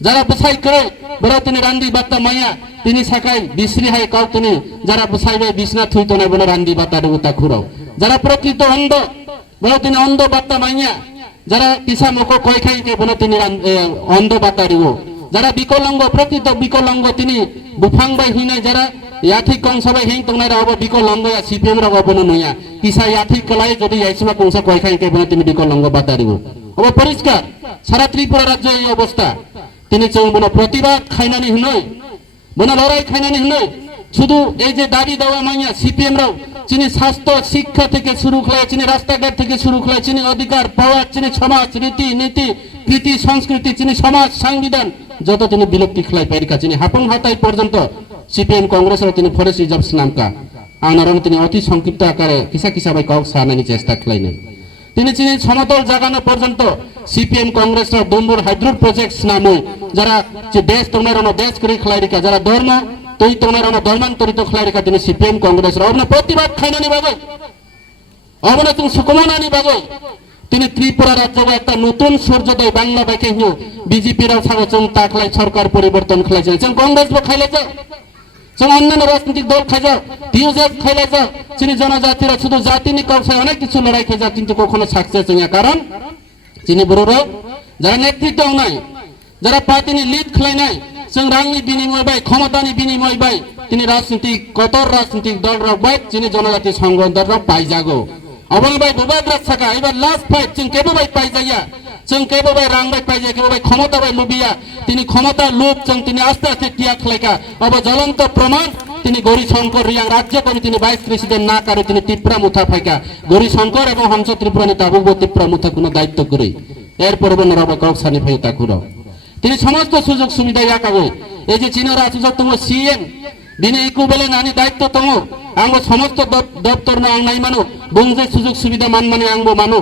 যারা বসাই করে বড় তিনি রান্দি বাত্তা মাইয়া তিনি সাকাই বিশ্রি হাই কাউ তিনি যারা বসাইবে বিছনা থুইতো না বলে রান্দি বাত্তা দেবতা খুরাও যারা প্রকৃত অন্ধ বড় তিনি অন্ধ বাত্তা মাইয়া যারা পিসা মুখ কয় খাইকে বলে তিনি অন্ধ বাত্তা দিব যারা বিকলাঙ্গ প্রকৃত বিকলাঙ্গ তিনি বুফাংবাই হিনাই যারা ইয়াথি কং সবাই হিং তংনাই রাব বিকলাঙ্গ সিপিএম রাব বনো নয়া পিসা ইয়াথি কলাই যদি আইসমা কংসা কয় খাইকে বলে তিনি বিকলাঙ্গ বাত্তা দিব অব পরিষ্কার সারা ত্রিপুরা রাজ্য এই অবস্থা তিনি বনো প্রতিবাদ খাইনানি হনই বনো লড়াই খাইনানি হনই শুধু এই যে দাবি দেওয়া মাইয়া সিপিএম রাও চিনি স্বাস্থ্য শিক্ষা থেকে শুরু করে চিনি রাস্তাঘাট থেকে শুরু করে চিনি অধিকার পাওয়া চিনি সমাজ রীতি নীতি কৃতি সংস্কৃতি চিনি সমাজ সংবিধান যত তিনি বিলুপ্তি খেলাই পাইকা চিনি হাপং হাতাই পর্যন্ত সিপিএম কংগ্রেসের তিনি ফরেস্ট রিজার্ভ নামকা আনারণ তিনি অতি সংক্ষিপ্ত আকারে কিসা কিসা বাই কক সানানি চেষ্টা খেলাইনেন তিনি চিনি সমতল জাগানো পর্যন্ত সিপিএম কংগ্রেসের ডুম্বুর হাইড্রোড প্রজেক্ট নামে যারা যে দেশ তোমরা দেশ করে খেলাই রেখা যারা ধর্ম তুই তোমরা ধর্মান্তরিত খেলাই রেখা তিনি সিপিএম কংগ্রেসের অবনা প্রতিবাদ খাইনানি বাগৈ অবনা তুমি সুকুমানানি বাগৈ তিনি ত্রিপুরা রাজ্যে একটা নতুন সূর্যোদয় বাংলা বাইকে হিউ বিজেপির সাগচং তাকলাই সরকার পরিবর্তন খেলাইছে जों কংগ্রেস খাইলে যাও जों অন্যান্য রাজনৈতিক দল খাই যাও টিউজেস খাইলে যাও চিনি জনজাতিরা শুধু জাতিনি কবসায় অনেক কিছু লড়াই খেয়ে যাও কিন্তু কখনো সাকসেস হইয়া কারণ চিনি বড়রা যারা নেতৃত্ব নাই যারা পার্টিনি লিড খেলাই নাই जों রাংনি বিনিময় বাই ক্ষমতানি বিনিময় বাই তিনি রাজনৈতিক কতর রাজনৈতিক দল রাখবাই চিনি জনজাতি সংগঠন দল পাই যাগো অবল বাই বুবাদ রাখা এবার লাস্ট ফাইট जों কেবো বাই পাই যাইয়া जों কেবো বাই রাং বাই পাই যাই কেবো বাই ক্ষমতা বাই লুবিয়া তিনি ক্ষমতা লোভ जों তিনি আস্তে আস্তে টিয়া খেলাইকা অব জ্বলন্ত প্রমাণ তিনি গৌরী শঙ্কর রিয়াং রাজ্য কবি তিনি ভাইস প্রেসিডেন্ট না করে তিনি ত্রিপুরা মুথা ফাইকা গৌরী শঙ্কর এবং হংস ত্রিপুরা নেতা আবু ত্রিপুরা মুথা কোনো দায়িত্ব করে এরপর নরব কক্সানি ফাইতা খুর তিনি সমস্ত সুযোগ সুবিধা ইয়াকাগো এই যে চীনের সুযোগ তুমি সিএম দিনে ইকুবেলে নানি দায়িত্ব তুমি আঙ্গ সমস্ত দপ্তর না আং নাই মানো বুংজে সুযোগ সুবিধা মানে আংবো মানো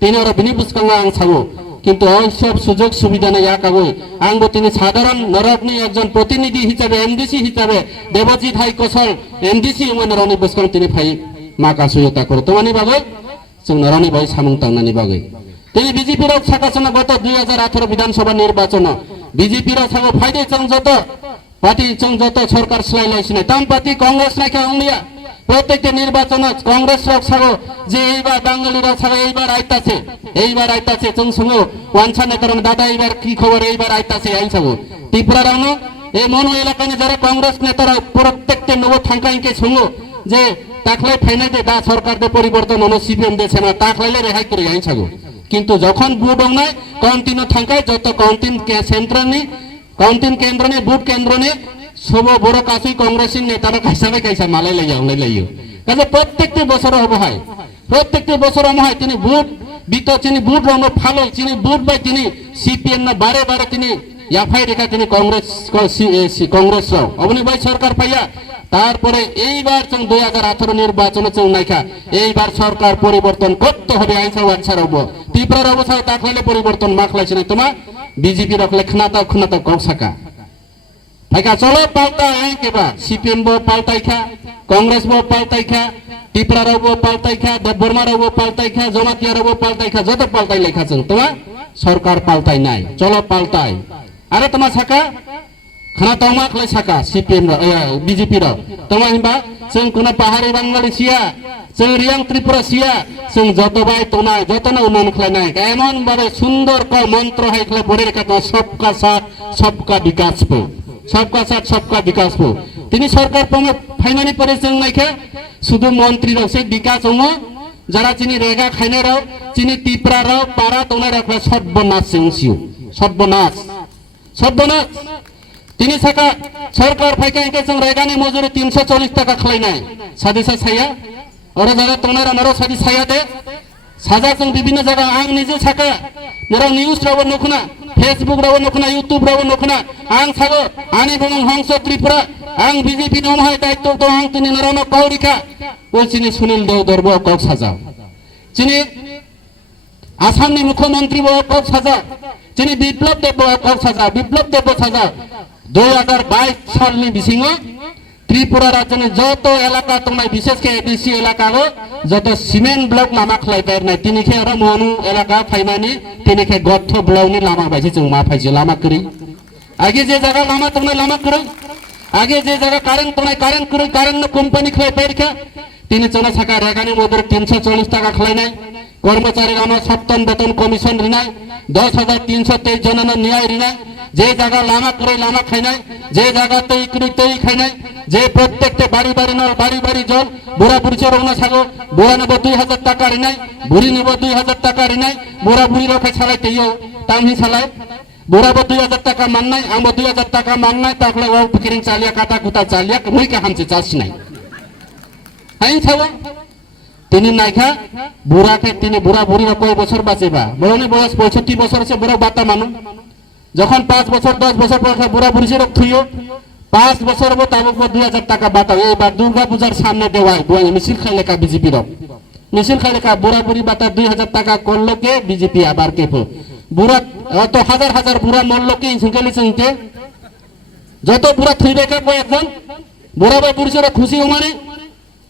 তিনি ওরা বিনি বুসকাঙ্গা আং ছাগো কিন্তু ওইসব সুযোগ সুবিধা নেই ইয়াকাগো আংবো তিনি সাধারণ নরকনি একজন প্রতিনিধি হিসাবে এমডিসি হিসাবে দেবজিৎ হাই কৌশল এমডিসি মানে রনি বুসকাং তিনি ফাই মাকা সুয়তা করে তোমানি বাগৈ जों নরনি ভাই সামুং তাংনানি বাগৈ তিনি বিজেপির সাকাশনা গত 2018 বিধানসভা নির্বাচন বিজেপির সাগো ফাইদে চং যত পার্টি চং যত সরকার সলাই লাইছিনে তাম পার্টি কংগ্রেস নাকি অংলিয়া প্রত্যেকটা নির্বাচন কংগ্রেস সাগো যে এইবার বাঙালির সাগো এইবার আইতাছে চং সঙ্গে ওয়ানছানে কারণ দাদা এইবার কি খবর এইবার আইতাছে আই সাগো ত্রিপুরা রানো এই মনো এলাকায় যারা কংগ্রেস নেতারা প্রত্যেকটা নব থাঙ্কাইকে সঙ্গে যে তাকলাই ফাইনাইতে দা সরকার দে পরিবর্তন হলো সিপিএম দেছে না তাকলাইলে রেহাই করে আই সাগো কিন্তু যখন বুট নাই কাউন্টিনো থাকায় যত কাউন্টিন কেন্দ্র নেই বুট কেন্দ্র নেই সব বড় কাছে কংগ্রেসের নেতারা কাইসা মালাই লাইও কাজে প্রত্যেকটি বছর অবহায় তিনি বুট তিনি বুট রঙ ফালো তিনি বুট বাই তিনি সিপিএম না বারে তিনি ইয়াফাই রেখা তিনি কংগ্রেস অবনি ভাই সরকার পাইয়া তারপরে এইবার 2018 নির্বাচন নাইকা এইবার সরকার পরিবর্তন করতে হবে আইসা ওয়ানসার হব ত্রিপুরার অবস্থায় তাকলে পরিবর্তন মাখলাইছে না তোমা বিজেপি রাখলে খানাতা কৌসাকা ভাইকা চলো পাল্টা কেবা সিপিএম বো পাল্টাইখা কংগ্রেস বো পাল্টাইখা ত্রিপুরার বো পাল্টাইখা দেববর্মার বো পাল্টাইখা জমাতিয়ার বো পাল্টাইখা যত পাল্টাই লেখা তোমা সরকার পাল্টাই নাই চলো পাল্টাই আরে তোমা সাকা খানা তমা খলে সাকা সিপিএম বিজেপি তোমা হিবা जों কোনো পাহাড়ি বাঙালি সিয়া जों রিয়াং ত্রিপুরা সিয়া जों যত বাই তোনাই যত না উন্নয়ন খলাই এমন ভাবে সুন্দর ক মন্ত্র হাইখলে পড়ে রেখা সবকা সাথ সবকা বিকাশ পো সবকা সাথ সবকা বিকাশ পো তিনি সরকার পমে ফাইনানি পরে जों নাইখা শুধু মন্ত্রী সে বিকাশ হমো যারা চিনি রেগা খাইনে রাও চিনি ত্রিপুরা রাও পারা তোনাই রাখলে সর্বনাশ সিউ সর্বনাশ তিনি সাকা সরকার ফাইকাইকে जों রেগানি মজুরি 340 টাকা খাই নাই সাদিসা ছায়া ওরা যারা তোনার নরো সাদি ছায়া দে সাজা जों বিভিন্ন জায়গা আং নিজে সাকা নরো নিউজ রাও নখনা ফেসবুক রাও নখনা ইউটিউব রাও নখনা আং সাগো আনি বং হংস ত্রিপুরা আং বিজেপি নমহাই দায়িত্ব তো আং তিনি নরো কৌরিকা ও চিনি সুনীল দেও দরব কক সাজা চিনি আসামনি মুখ্যমন্ত্রী বো কক সাজা চিনি বিপ্লব দেব সাজা 2022 সালনি বিসিং ত্রিপুরা রাজ্যনি যত এলাকা তোমায় বিশেষ করে এডিসি এলাকা যত সিমেন্ট ব্লক লামা খলাই পাই নাই তিনিখে আর মনু এলাকা ফাইনানি তিনিখে গথ ব্লকনি লামা বাইছে जों मा फाइजे लामा करी আগে যে জায়গা লামা তোমরা লামা করে আগে যে জায়গা কারেন্ট তোমরা কারেন্ট করে কারেন্ট কোম্পানি খাই পেরকা তিনি চনা থাকা রেগানি মধ্যে 340 টাকা খাই নাই কর্মচারী আমার সপ্তম বেতন কমিশন ঋণাই 10,323 জনের ন্যায় ঋণাই যে জায়গা লামা করে লামা খাই নাই যে জায়গা তৈ করে তৈ খাই নাই যে প্রত্যেকটা বাড়ি বাড়ি নল বাড়ি বাড়ি জল বুড়া বুড়ি রওনা থাকো বুড়া নেব 2,000 টাকা ঋণাই বুড়ি নেব 2,000 টাকা ঋণাই বুড়া বুড়ি রক্ষা চালাইতেও তামহি চালায় বুড়াবো 2,000 টাকা মান নাই আমবো 2,000 টাকা মান নাই তাহলে ও ফিকিরিং চালিয়া কাটা কুটা চালিয়া মুইকে হামছে চাষ নাই আইন ছাও তিনি নাইখা বুড়াকে তিনি বুড়া বুড়িরা কয় বছর বাঁচেবা বড়নি বয়স 65 বছর আছে বুড়া বাতা মানু যখন 5 বছর 10 বছর পর বুড়া বুড়ি রক থুইও 5 বছর বো তাবো 2,000 টাকা বাতা এবার দুর্গা পূজার সামনে দেওয়ায় মিছিল খাইলে কা বিজেপি রক মিছিল খাইলে কা বুড়া বুড়ি বাতা 2,000 টাকা করলো কে বিজেপি আবার কে বুড়া অত হাজার হাজার বুড়া মরলো কি সিঙ্গেলি সিংতে যত বুড়া থইবে কে কয়েকজন বুড়া বা বুড়িরা খুশি মানে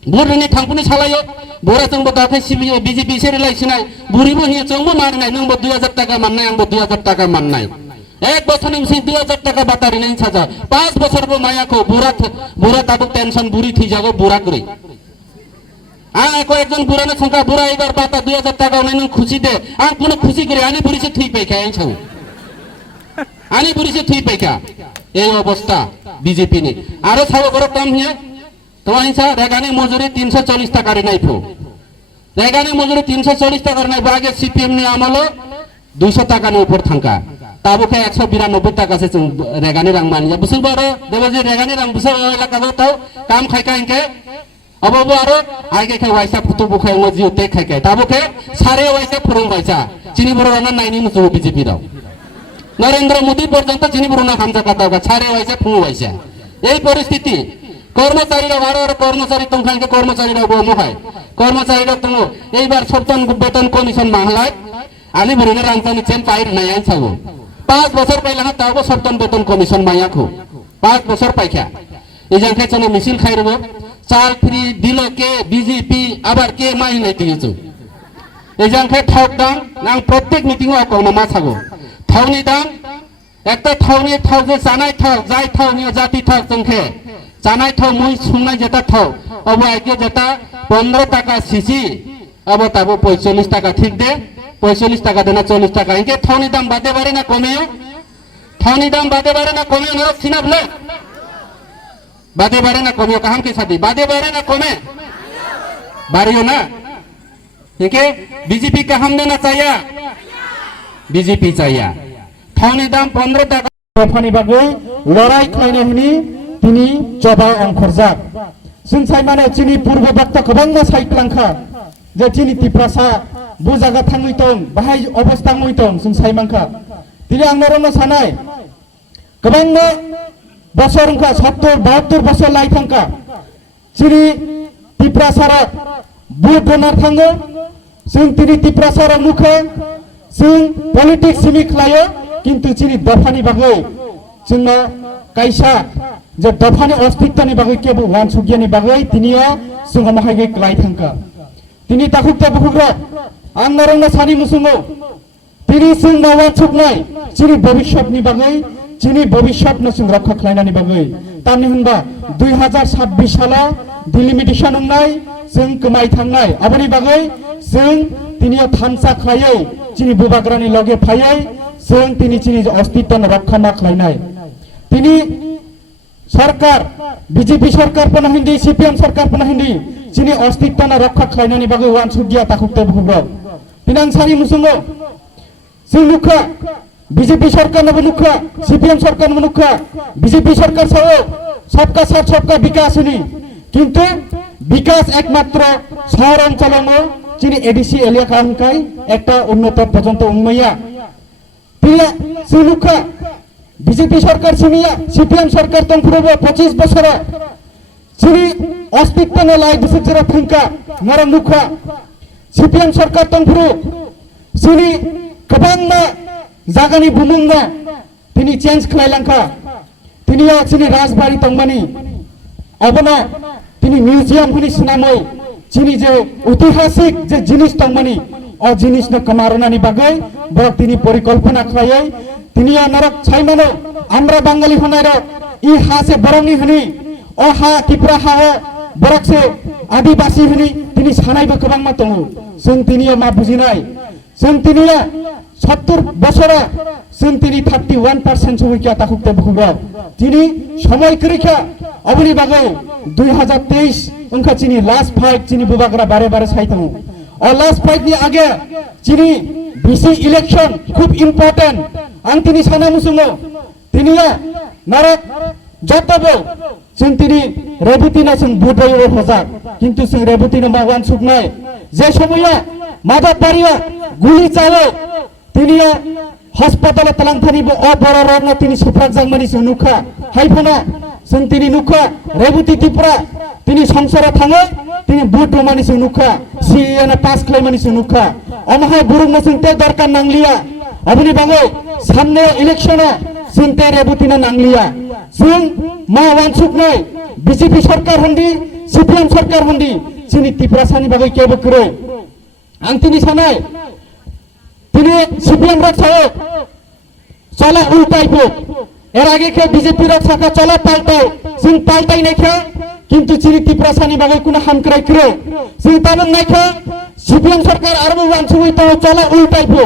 বুড়িনি থাঙ্কুনি ছালাইও বুড়া চংবো তাকে বিজেপি সেরে লাইছি নাই বুড়িবো হিয়ে চংবো মার নাই নংবো 2,000 টাকা মান নাই আংবো 2,000 টাকা মান নাই এক বছর নিমসি 2,000 টাকা বাতারি নাই সাজা 5 বছর বো মায়াকো বুড়া বুড়া তাবো টেনশন বুড়ি থি যাগো বুড়া করে কয়েকজন বুড়ানো সংখ্যা বুড়া এবার বাতা 2,000 টাকা অনেক খুশি দে আর কোনো খুশি করে আনি বুড়িছে থুই পাইকা ছাউ আনি বুড়িছে থুই পাইকা এই অবস্থা বিজেপি নি আরো ছাও বড় কম হিয়ে তোমার হিংসা রেগানি মজুরি 340 টাকা রে নাইফো রেগানি মজুরি 340 টাকা নাই আগে সিপিএম নি আমলো 200 টাকা নি উপর থাকা তাবুকে 192 টাকা সে রেগানি রাং মানিয়া বুঝছ বড় দেবজি রেগানি রাং বুঝছ এলাকা তাও কাম খাইকা ইনকে অবাবু আরো আগে খাই ওয়াইসা ফুটু বুখাই মজি উতে খাইকাই তাবুকে সারে ওয়াইসা ফুরং ওয়াইসা চিনি বড় রানা নাইনি মুসু বিজেপি রাও নরেন্দ্র মোদী পর্যন্ত চিনি বড় না হামজা কাটাওগা সারে ওয়াইসা ফু ওয়াইসা এই পরিস্থিতি কর্মচারীরা আর কর্মচারী তংখানকে কর্মচারীরা বমো হয় কর্মচারীরা তো এইবার সপ্তম বেতন কমিশন মাহলায় আলি বড়িনে রাংচানি চেন পাইর নাই আইন ছাগো 5 বছর পাইলা না তাও সপ্তম বেতন কমিশন মাইয়াখো 5 বছর পাইখা এই জানকে চলে মিছিল খাইরব চাল ফ্রি দিল কে বিজেপি আবার কে মাই নাই দিয়েছো এই জানকে ঠক দাম নাং প্রত্যেক মিটিং এ কোনো মা ছাগো থাউনি দাম একটা থাউনি থাউ যে জানাই থাও যাই থাউনি জাতি থাও তংখে জানাই থাও মুই সুনাই যেটা থাও অব আইকে যেটা 15 টাকা সিসি অব তাবো 45 টাকা ঠিক দে 45 টাকা দেনা 40 টাকা ইনকে থাউনি দাম বাদে বাড়ে না কমেও থাউনি দাম বাদে বাড়ে না কমেও নরক সিনাবলে বাদে বাড়ে না কমেও কাহাম के साथी বাদে বাড়ে না কমে বাড়িও না ইনকে বিজেপি का हम देना चाहिए বিজেপি चाहिए থাউনি দাম 15 টাকা দফানি বাগৈ লড়াই খাইনে হনি তিনি জবা অংখরজাক जों साइमाने चिनि पूर्व बाक्ता गोबां साइक्लांखा जे चिनि तिप्रासा बु जागा थांङै दं बाहाय अबस्था मै दं जों साइमांखा दिनै आं नरनो सानाय गोबां बसरंखा 70-72 बसर लाई थांखा चिनि तिप्रासारा बु डनार थाङो जों दिनै तिप्रासारा नुखो जों पलिटिक्स सिमि खालायो किन्तु चिनि दफानि बागै जोंनो कायसा जे दफानि अस्तित्वनि बागै केबो वान सुगियानि बागै तिनिया जोंहा माहाय क्लाय थांखा तिनि ताखुकता बुहुग्रा आं नरंनो सानि मुसुङो तिनि जों नावा सुगनाय चिनि भबिष्यतनि बागै चिनि भबिष्यतनो जों रक्षा खालायनानि बागै तानि होनबा 2026 साला डिलिमिटेशन होननाय जों कमाय थांनाय आबानि बागै जों तिनिया थामसा खायै चिनि बुबाग्रानि लगे फायै जों तिनि चिनि अस्तित्वनो रक्षा मा खालायनाय तिनि सरकार बीजेपी सरकार पना हिंदी सीपीएम सरकार पना हिंदी चिनि अस्तित्वना रक्षा खालायनानि बागै वान सुगिया ताखुकते बुहुब्रब तिनां सानि मुसुङो जों नुखा बीजेपी सरकार नबो नुखा सीपीएम सरकार नबो नुखा बीजेपी सरकार साओ सबका साथ सबका विकास हुनी किंतु विकास एकमात्र शहर अंचलङो चिनि एडीसी एलिया खानकाय एकटा उन्নত पर्यन्त उन्मया तिला जों नुखा बीजेपी सरकार सिमिया सीपीएम सरकार तंफुरब 25 बছর चिनि अस्तित्व न लाई बिसक जरा फंका नर मुखा सीपीएम सरकार तंफुरु चिनि गोबां जागानि बुमुंग तिनि चेंज खालायलांखा तिनिया चिनि राजबाड़ी तंगमानि अबना तिनि म्यूजियम हुनि सिनामै चिनि जे ऐतिहासिक जे जिनिस तंगमानि अ जिनिस न कमारनानि बागै बर तिनि परिकल्पना खालायै तिनिया नरक छाइमानो আমরা বাঙালি হনাই ই হা সে বরংনি হনি অ হা ত্রিপুরা হা বরক সে আদিবাসী হনি তিনি সানাইबो गोबां मा दङ जों तिनिया मा बुजिनाय जों तिनिया 70 বছরে जों तिनि 31% सहैखा ताखुकते बुखुबो तिनि समय करिखा अबनि बागै 2023 उनका चिनी लास्ट फाइट चिनी बुबाग्रा बारे बारे साइतङ और लास्ट फाइट नि आगे चिनी बीसी इलेक्शन खूब इम्पोर्टेंट आं तिनि साना मुसुङो तिनिया नारक जतबो जों तिनि रेबुतिना जों बुदायो हजाक किन्तु जों रेबुतिना मावान सुकनाय जे समया मादा पारिया गुली चालो तिनिया हास्पाताल तलांथानिबो अबररनो तिनि सुफ्राक जांमानि जों नुखा हाइफना जों तिनि नुखा रेबुति त्रिपुरा तिनि संसारा थाङो तिनि बुट मानि जों नुखा सिएना पास खालामनानि जों नुखा अमहा बुरुंनो जों ते दरकार नांलिया अबनि बागै सामने इलेक्शना जों ते रेबुतिना नांलिया जों मा वानसुकनाय बीजेपी सरकार हन्दी सीपीएम सरकार हन्दी जोंनि त्रिपुरा सानि बागै केबो करे आं तिनि सानाय तिनि सीपीएम रक सायो चला उल्टाइबो এর আগে কে বিজেপি র থাকা চলা পাল্টাও जों পাল্টাই নাইখা কিন্তু চিনি ত্রিপুরা সানি বাগै কোনো হামক্রাই করে जों তাবং নাইখা সিপিএম সরকার আরবো ওয়ানসুই তো চলা উল্টাইবো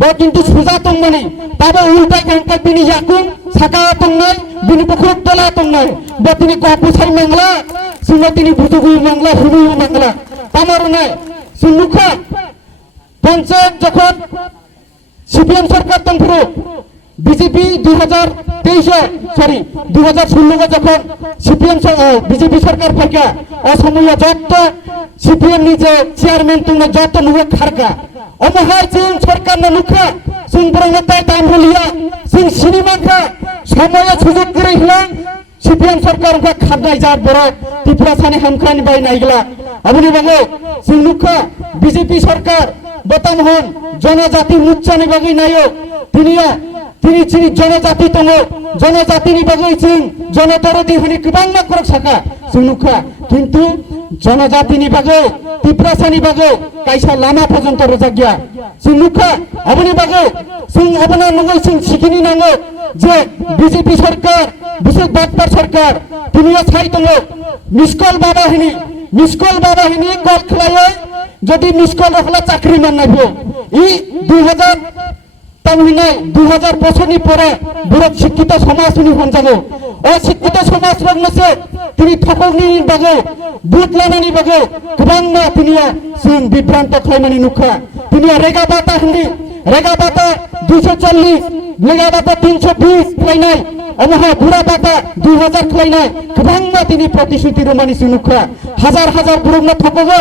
ব কিন্তু সুজা তংমানি তাবে উল্টাই কাঙ্কা বিনি ইয়াকুম সাকা তংনাই বিনি বখুক তলা তংনাই ব তিনি কপু সাই মাংলা जों তিনি বুজুগু মাংলা হুবু মাংলা তামারো নাই जों নুখা পঞ্চায়েত যখন সিপিএম সরকার তংপুরো বিজেপি 2016 যখন সিপিএম বিজেপি সরকার ফাইকা অসময় যত সিপিএম নিজে চেয়ারম্যান তুমি যত নুয়ে খারকা অমহার जों সরকার না নুখা जों বরংতাই টাইম হলিয়া जों সিনেমাখা সময় সুযোগ করে হিলা সিপিএম সরকার কা খাদাই যার বড় ত্রিপুরা সানি হামখানি বাই নাইগলা আবুনি বাগো जों নুখা বিজেপি সরকার বতাম হন জনজাতি মুচ্চানি বাগৈ নাইও তিনিয়া তিনি চিনি জনজাতি দङ জনজাতিनि बागै जों जनदरदि हनि गोबां माखरक साखा जों नुखा किन्तु जनजातिनि बागै त्रिपुरासानि बागै कायसा लामा पर्यन्त रजा गैया जों नुखा अबनि बागै जों अबना नगै जों सिखिनि नांगौ जे बिजेपि सरकार बिसोर बागपार सरकार तिनिया साइ दङ मिसकल बाबा हिनि कल खालायो যদি मिसकल रखला चाकरि माननायबो इ 2000 তামিনাই 2000 বছরনি পরে বড় শিক্ষিত সমাজ নি হনজাগো অশিক্ষিত সমাজ রংনসে তিনি ঠকনি বাগে বুট লানানি বাগে গোবাং না তিনিয়া जों বিভ্রান্ত খাইমানি নুখা তিনিয়া রেগা বাতা হিন্দি রেগা বাতা 240 রেগা বাতা 320 খাইনাই অমহা বুড়া বাতা 2000 খাইনাই গোবাং না তিনি প্রতিশ্রুতি রমানি নুখা হাজার হাজার বুরং না ঠকগো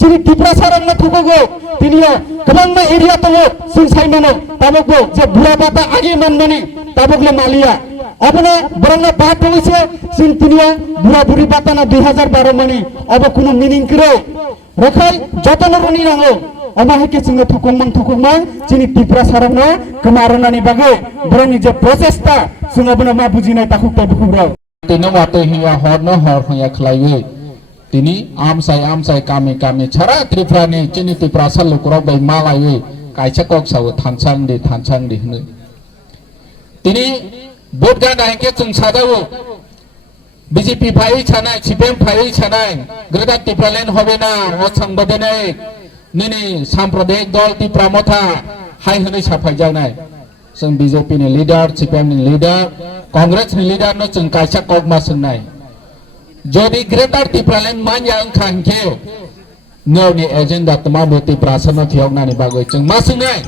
চিনি ত্রিপুরা সারং না ঠকগো তিনিয়া গোবাং না এরিয়া তো जों साइमानो ताबगो जे बुरा बाता आगे माननानि ताबगले मालिया अबना बरंगा बात होइसे जों तिनिया बुरा बुरी बाताना 2012 मानि अब कुनु मिनिं करे रखाय जतन रनि नांगो अमा हेके जों थकंमां जोंनि त्रिपुरा सारंनो गोमारनानि बागै बरंनि जे प्रसेसता जों अबना मा बुजिनाय ताखुक बुखुब्रा तिनो वाते हिया हरनो हर हिया खलायो तिनी आमसाय कामे छारा त्रिपुरानि चिनि त्रिपुरा सालुकराव बै मालायो कायसा कक साव थानसांदि हनो तिनी भोट गाना हेके जों सादावो बीजेपी फाइ छानाय सीपीएम फाइ छानाय ग्रेदा त्रिपुरालेन होबे ना ओ संबदने निनि सांप्रदायिक दल त्रिपुरा मथा हाय हनै साफाय जानाय जों बीजेपी नि लीडर सीपीएम नि लीडर कांग्रेस नि लीडर न जों कायसा कक मा सोंनाय जदि ग्रेदा त्रिपुरालेन मान्या ओंखांके नौनि एजेंडा तमा मोती प्रासन थियौनानि बागै जों मा सोंनाय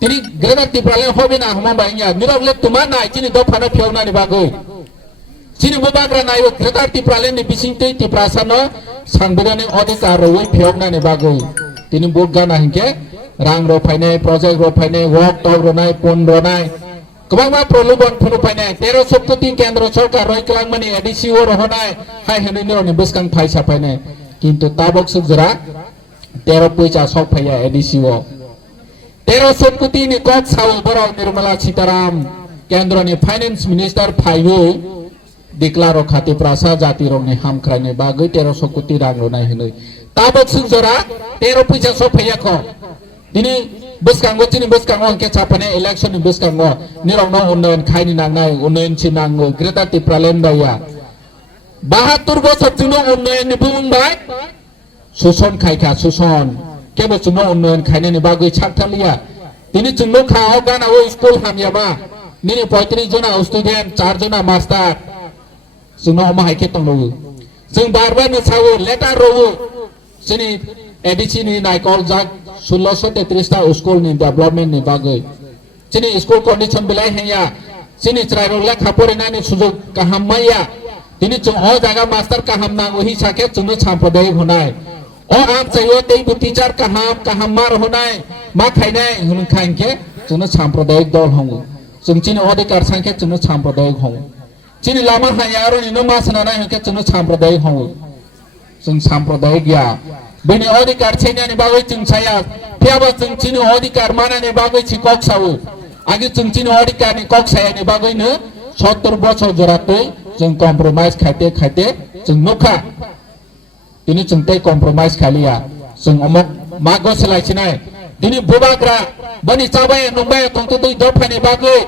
तिनि ग्रेदा त्रिपुरालेन होबेना हमा बायनिया निरावले तुमा नाय चिनि दफाना थियौनानि बागै चिनि मोबाग्रा नायो ग्रेदा त्रिपुरालेन नि बिसिंते त्रिपुरासन सांबोदानि अधिकार रवै थियौनानि बागै तिनि बोट गाना हिंके रां रफायनाय प्रोजेक्ट रफायनाय वर्क टक रनाय पन रनाय गोबां मा प्रलोभन फुरुफायनाय 1300 कोटी केंद्र सरकार रयक्लांमानि एडिसिओ रहनाय हाय हनै निरनि बसकां फाइसा फायनाय किंतु ताबक सुजरा 13 पैसा सब फैया एडिसिओ 1300 कोटी नि कक साव बराव निर्मला सीताराम केंद्र नि फाइनेंस मिनिस्टर फाइयो डिक्लारो खाति प्रासा जाति रंनि हामख्रायनि बागै 1300 कोटी रां रनाय हनै ताबक सुजरा 13 पैसा सब फैया ख दिनै boskango chini boskango angke chapane election ni boskango nirongno unnayan khaini nangnai unnayan chinango Greater Tipraland daya 72 বছর চুনো উন্নয়ন ni bumbai suson khaika suson kebo chungno unnayन khainani bagui chakthaliya tini chungno khao gana o school hamyama nini 35 jona student 4 jona master chungno homa haike tongno जों बारबार सावो later रोवो जोंनि ADC नि नायकल जाक 1633 टा स्कुल नि डेभलपमेन्ट नि बागै जोंनि स्कुल कन्डिसन बिलाय हैया जोंनि ट्राइबल लेखा फरायनायनि सुजुग गाहामैया दिनै जों अ जागा मास्टार गाहाम नांगौ हिसाखे जोंनो साम्प्रदायिक होनाय अ आम चाहिए तेबो टीचर गाहाम मार होनाय मा खायनाय होनखांखे जोंनो साम्प्रदायिक दल हंगो जों जोंनि अधिकार सांखे जोंनो साम्प्रदायिक हंगो Cini lama hanya orang ini mas nana yang kita cuma sampradaya hongo, cing sampradaya dia. Bini adhikar cina ni bagai cing saya, tiada cing cini adhikar mana ni bagai cing kok sawu. Agi cing cini adhikar ni kok saya ni bagai ne, 70 bosor jorate, cing compromise kate, cing nuka. Ini cing te compromise kaliya, cing omok mago selai cina. Ini bubagra, bani cabai numbai tongtu tu dopan ni bagai.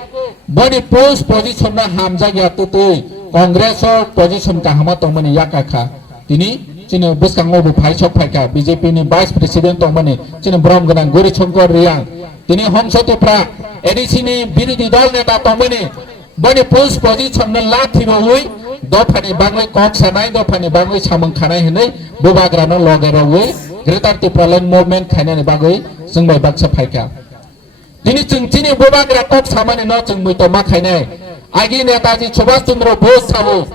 Bani post position na hamza ya tutu Congress or position ka hama tong mani yakaka tini chini buskango bu phai chok phai ka BJP ni vice president tong mani chini brom ganang gori chongkor riang tini homso tepra edisi ni birodi dal neta tong mani bani post position na lathi roi do phani bangai kok sanai do phani bangai samang khanai hinai bubagra no loge roi Greater Tipraland movement khaina ni bagai sungbai baksa phai ka Dini cini bubagra kok sama ni no cing muito makai agi Netaji Subhash Chandra Bose sabu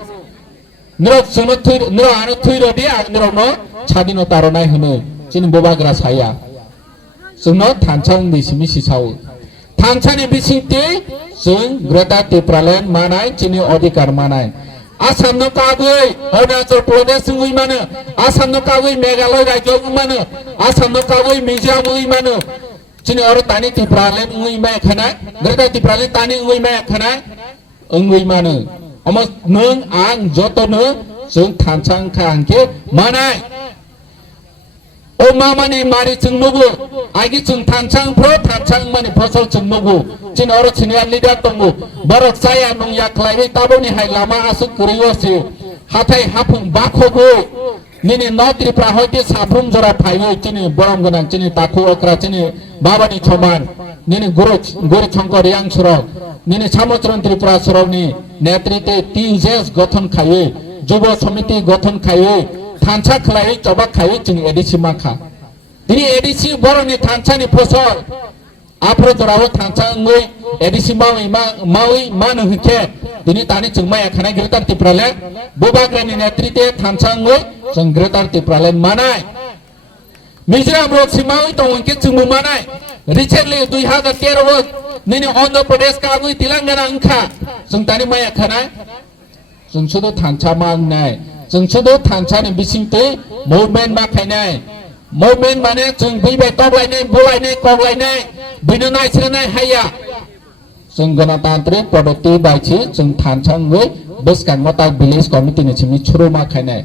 niro suno niro anu tuiro dia niro no chadi no taro nai hunu cini bubagra saya suno tanchang di simi si sawu tanchang ni bisi ti sung Greater Tipraland manai cini adhikar manai Asam no kagui Arunachal Pradesh ui mana Asam no kagui Meghalaya rajyo mana Asam no kagui Mizoram ui mana Cini orang tani Tipraland ngui mai khana Greater Tipraland tani ngui mai khana ngui mana amos nung ang joto ne sung thansang khangke manai o mama ni mari chung nubu agi chung thansang pro thansang mani phosol chung nubu cini orang senior leader tongu borok saya nung yaklai taboni hai lama asuk kuriosi hatai hapung bakhogo Nini notri prahoiti sabrum jora phaiwe chini boram ganang chini takhu okra chini babani choman nini gori chongkor yang surok nini samotron tripura surok ni netrite TJS gothon khaiwe jubo samiti gothon khaiwe thancha khlai chobak khaiwe chini edisi makha dini edisi boroni thancha ni phosol apro jorao thancha ngoi edisi maui manu hike dini tani chungmai khana Greater Tipraland bubagrani netrite thancha ngoi जों Greater Tipraland manai Mizoram rok simawi to unke chungmu manai recently 2013 nini Andhra Pradesh ka agui Telangana angkha जों tani maya khanai जों sudo thancha mangnai जों sudo thancha ni bisingte movement ma khainai movement mane जों bibai toklainai bolainai koklainai binanai sranai haya जों गणतान्त्रिक प्रगति बाइछि जों thancha ngoi buskan mata village committee ni chimi churu ma khainai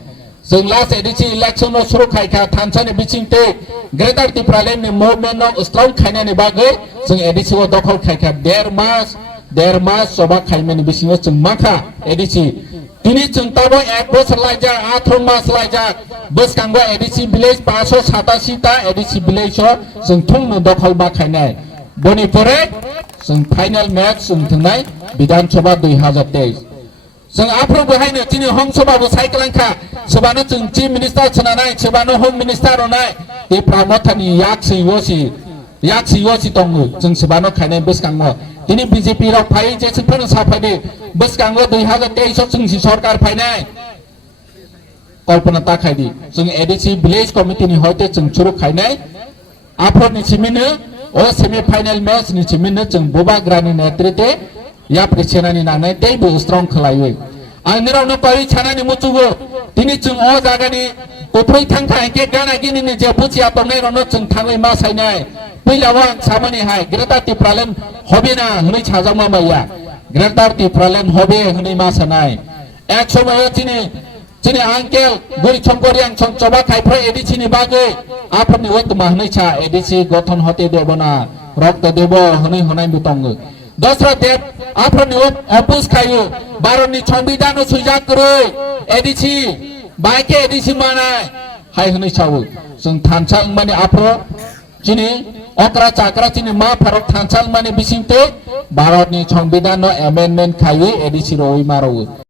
जों last edition election no suru khaika thanchani bichingte Greater Tipraland ni movement no strong khaina ni bagai जों edition o dokhol khaika der mas soba khaimani bisingo जों makha edition tini जों tabo 1 bosor laija 8 mas laija buskango edition village 587 ta edition village o जों thung no dokhol ma khainai boni pore जों final match जों thangnai Bidhan Sabha 2023 जों afro behaino tini home sabha bo cyclangkha sabano जों chief minister chananai sabano home minister onai e pramothani yaksi yosi tongu जों sabano khainai buskango tini BJP rok phai je siphan saphani buskango 2023 जों si sarkar phainai kalpana ta khaidi जों ADC village committee ni hoite जों churu khainai afro ni chimine o semi final match ni chimine जों bubagrani netrite ya presena ni nanai tei bu strong khlaiwe anira no pari chana ni muchugo tini chung o jaga ni kothoi thangkha ke gana gini ni je puchia tongnai rono chung thangai ma sainai pilawang samani hai Greater Tipraland hobe na hunai chajama maya Greater Tipraland hobe hunai ma sanai ek somoy chini angkel gori chongkor yang chong choba khai phra edichi ni bagai apni wot ma hunai cha edichi gothon hote debona রক্ত দেব হनै হনাই বুতঙ্গ দসরা দেব আফরনি অপুস খায়ু ভারতনি সংবিধান সুইজাকরৈ ADC বাইকে ADC মানাय high হनै সাवो जों थानसाल माने आफरो चिनि अक्रा चाक्रा चिनि मा भारत थानसाल माने बिसिंते भारतनि संविधान amendment खायु ADC रय मारो